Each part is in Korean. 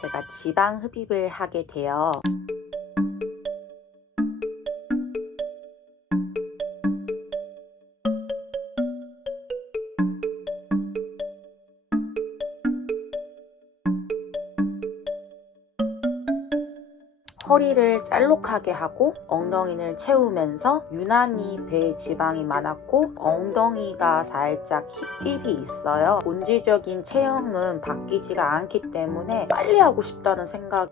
제가 지방 흡입을 하게 되어 허리를 짤록하게 하고 엉덩이를 채우면서 유난히 배에 지방이 많았고 엉덩이가 살짝 힙딥이 있어요. 본질적인 체형은 바뀌지가 않기 때문에 빨리 하고 싶다는 생각.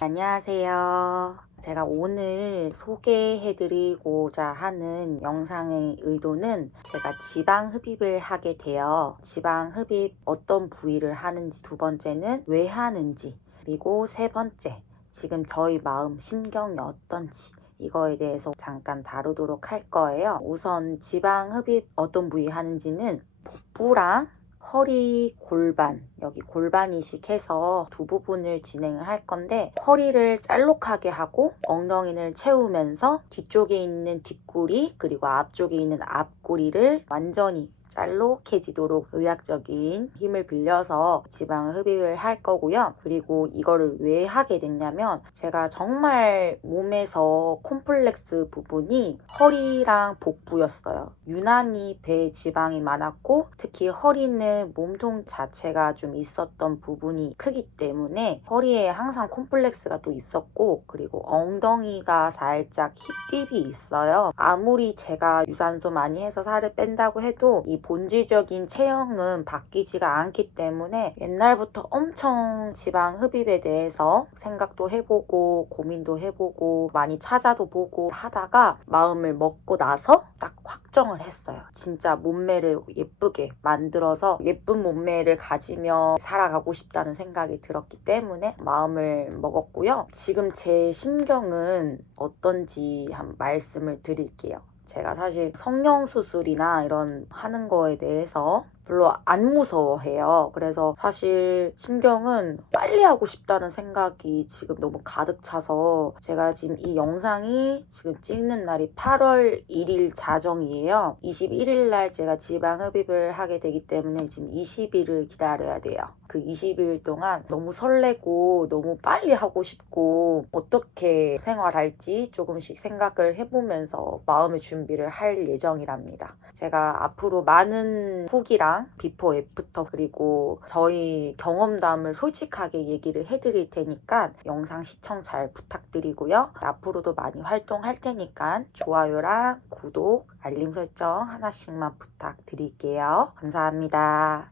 안녕하세요. 제가 오늘 소개해드리고자 하는 영상의 의도는 제가 지방 흡입을 하게 되어 지방 흡입 어떤 부위를 하는지 두 번째는 왜 하는지 그리고 세 번째, 지금 저희 마음, 심경이 어떤지 이거에 대해서 잠깐 다루도록 할 거예요. 우선 지방 흡입 어떤 부위 하는지는 복부랑 허리, 골반, 여기 골반 이식해서 두 부분을 진행을 할 건데 허리를 짤록하게 하고 엉덩이를 채우면서 뒤쪽에 있는 뒷구리 그리고 앞쪽에 있는 앞구리를 완전히 짤록해지도록 의학적인 힘을 빌려서 지방 흡입을 할 거고요. 그리고 이거를 왜 하게 됐냐면 제가 정말 몸에서 콤플렉스 부분이 허리랑 복부였어요. 유난히 배에 지방이 많았고 특히 허리는 몸통 자체가 좀 있었던 부분이 크기 때문에 허리에 항상 콤플렉스가 또 있었고 그리고 엉덩이가 살짝 힙딥이 있어요. 아무리 제가 유산소 많이 해서 살을 뺀다고 해도 이 본질적인 체형은 바뀌지가 않기 때문에 옛날부터 엄청 지방 흡입에 대해서 생각도 해보고 고민도 해보고 많이 찾아도 보고 하다가 마음을 먹고 나서 딱 확정을 했어요. 진짜 몸매를 예쁘게 만들어서 예쁜 몸매를 가지며 살아가고 싶다는 생각이 들었기 때문에 마음을 먹었고요. 지금 제 심경은 어떤지 한 말씀을 드릴게요. 제가 사실 성형 수술이나 이런 하는 거에 대해서 별로 안 무서워해요. 그래서 사실 심경은 빨리 하고 싶다는 생각이 지금 너무 가득 차서 제가 지금 이 영상이 지금 찍는 날이 8월 1일 자정이에요. 21일 날 제가 지방 흡입을 하게 되기 때문에 지금 20일을 기다려야 돼요. 그 20일 동안 너무 설레고 너무 빨리 하고 싶고 어떻게 생활할지 조금씩 생각을 해보면서 마음의 준비를 할 예정이랍니다. 제가 앞으로 많은 후기랑 비포 애프터 그리고 저희 경험담을 솔직하게 얘기를 해드릴 테니까 영상 시청 잘 부탁드리고요. 앞으로도 많이 활동할 테니까 좋아요랑 구독, 알림 설정 하나씩만 부탁드릴게요. 감사합니다.